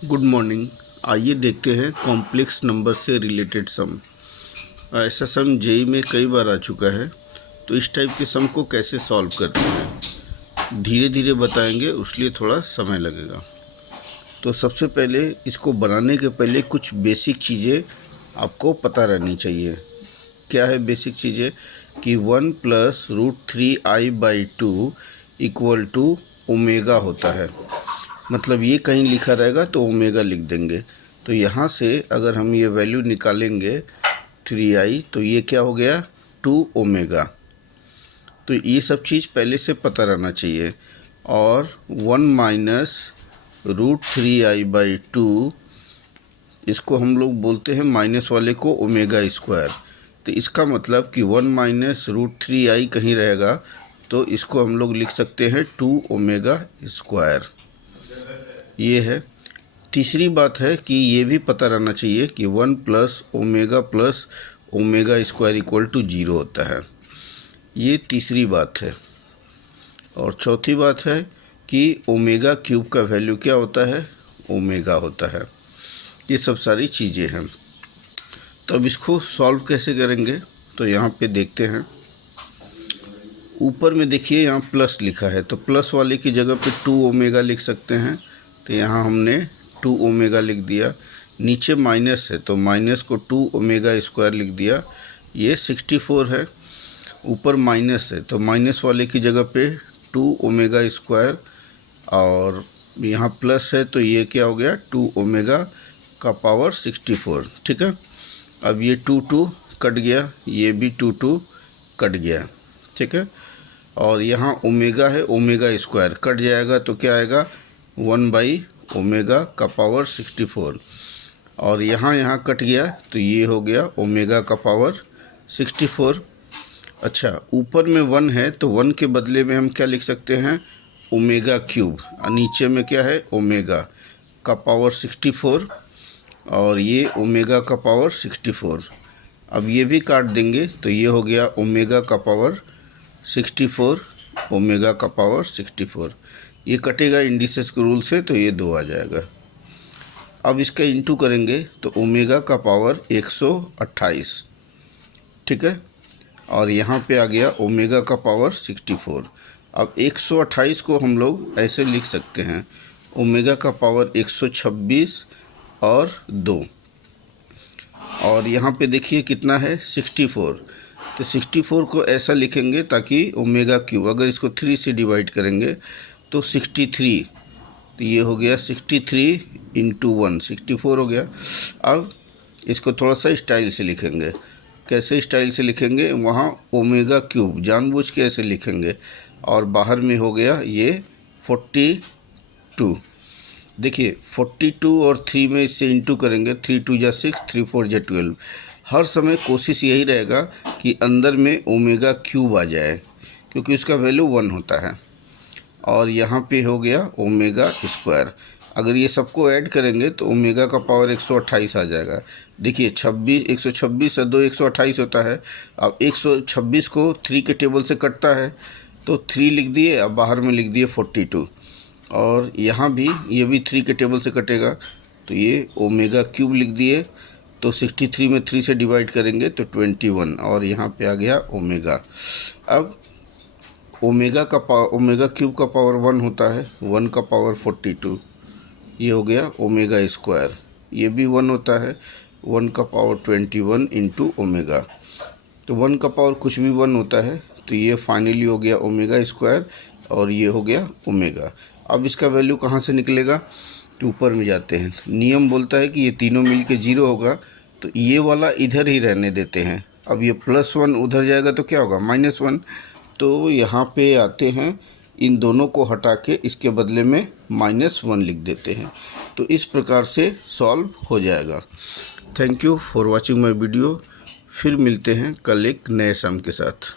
Good morning. आइए देखते हैं कॉम्प्लेक्स नंबर से रिलेटेड सम। ऐसा सम जेई में कई बार आ चुका है, तो इस टाइप के सम को कैसे सॉल्व करते हैं धीरे धीरे बताएंगे, उसलिए थोड़ा समय लगेगा। तो सबसे पहले इसको बनाने के पहले कुछ बेसिक चीज़ें आपको पता रहनी चाहिए। क्या है बेसिक चीज़ें? कि 1 + √3i/2 इक्वल टू ओमेगा होता है। मतलब ये कहीं लिखा रहेगा तो ओमेगा लिख देंगे। तो यहाँ से अगर हम ये वैल्यू निकालेंगे 3i, तो ये क्या हो गया 2 ओमेगा। तो ये सब चीज़ पहले से पता रहना चाहिए। और 1 - √3i/2, इसको हम लोग बोलते हैं माइनस वाले को ओमेगा स्क्वायर। तो इसका मतलब कि 1 - √3i कहीं रहेगा तो इसको हम लोग लिख सकते हैं 2 ओमेगा स्क्वायर। ये है। तीसरी बात है कि ये भी पता रहना चाहिए कि 1 + ओमेगा स्क्वायर इक्वल टू 0 होता है। ये तीसरी बात है। और चौथी बात है कि ओमेगा क्यूब का वैल्यू क्या होता है? ओमेगा होता है। ये सब सारी चीज़ें हैं। तो अब इसको सॉल्व कैसे करेंगे? तो यहाँ पे देखते हैं। ऊपर में देखिए यहाँ प्लस लिखा है, तो प्लस वाले की जगह पे 2 ओमेगा लिख सकते हैं। तो यहाँ हमने 2 ओमेगा लिख दिया। नीचे माइनस है तो माइनस को 2 ओमेगा स्क्वायर लिख दिया। ये 64 है। ऊपर माइनस है तो माइनस वाले की जगह पे 2 ओमेगा स्क्वायर, और यहाँ प्लस है तो ये क्या हो गया 2 ओमेगा का पावर 64। ठीक है। अब ये 2 कट गया, ये भी 2 कट गया। ठीक है। और यहाँ ओमेगा है, ओमेगा स्क्वायर कट जाएगा तो क्या आएगा 1/ओमेगा का पावर 64। और यहाँ कट गया तो ये हो गया ओमेगा का पावर 64। अच्छा, ऊपर में 1 है तो 1 के बदले में हम क्या लिख सकते हैं? Omega cube. और नीचे में क्या है? ओमेगा का पावर 64, और ये ओमेगा का पावर 64। अब ये भी काट देंगे तो ये हो गया ओमेगा का पावर 64, ओमेगा का पावर 64। ये कटेगा इंडिसेस के रूल से तो ये 2 आ जाएगा। अब इसका इंटू करेंगे तो ओमेगा का पावर 128। ठीक है। और यहाँ पे आ गया ओमेगा का पावर 64। अब 128 को हम लोग ऐसे लिख सकते हैं, ओमेगा का पावर 126 और 2। और यहाँ पे देखिए कितना है 64। तो 64 को ऐसा लिखेंगे ताकि ओमेगा क्यूब, अगर इसको 3 से डिवाइड करेंगे तो 63। तो ये हो गया 63 × 1, 64 हो गया। अब इसको थोड़ा सा स्टाइल से लिखेंगे। कैसे स्टाइल से लिखेंगे? वहाँ ओमेगा क्यूब जानबूझ के ऐसे लिखेंगे। और बाहर में हो गया ये 42। देखिए 42 और 3 में इससे इंटू करेंगे, 3 × 2 = 6, 3 × 4 = 12। हर समय कोशिश यही रहेगा कि अंदर में ओमेगा क्यूब आ जाए, क्योंकि उसका वैल्यू 1 होता है। और यहाँ पे हो गया ओमेगा स्क्वायर। अगर ये सबको ऐड करेंगे तो ओमेगा का पावर 128 आ जाएगा। देखिए 126 से 2 128 होता है। अब 126 को 3 के टेबल से कटता है तो 3 लिख दिए, अब बाहर में लिख दिए 42। और यहाँ भी ये भी 3 के टेबल से कटेगा तो ये ओमेगा क्यूब लिख दिए। तो 63 में 3 से डिवाइड करेंगे तो 21, और यहाँ पे आ गया ओमेगा। अब ओमेगा क्यूब का पावर 1 होता है, 1 का पावर 42। ये हो गया ओमेगा स्क्वायर। ये भी 1 होता है, 1 का पावर 21 × ओमेगा। तो 1 का पावर कुछ भी 1 होता है, तो ये फाइनली हो गया ओमेगा स्क्वायर, और ये हो गया ओमेगा। अब इसका वैल्यू कहाँ से निकलेगा? तो ऊपर में जाते हैं। नियम बोलता है कि ये तीनों मिल के 0 होगा, तो ये वाला इधर ही रहने देते हैं। अब ये +1 उधर जाएगा तो क्या होगा -1। तो यहाँ पे आते हैं, इन दोनों को हटा के इसके बदले में -1 लिख देते हैं। तो इस प्रकार से सॉल्व हो जाएगा। Thank you for watching my video. फिर मिलते हैं कल एक नए सम के साथ।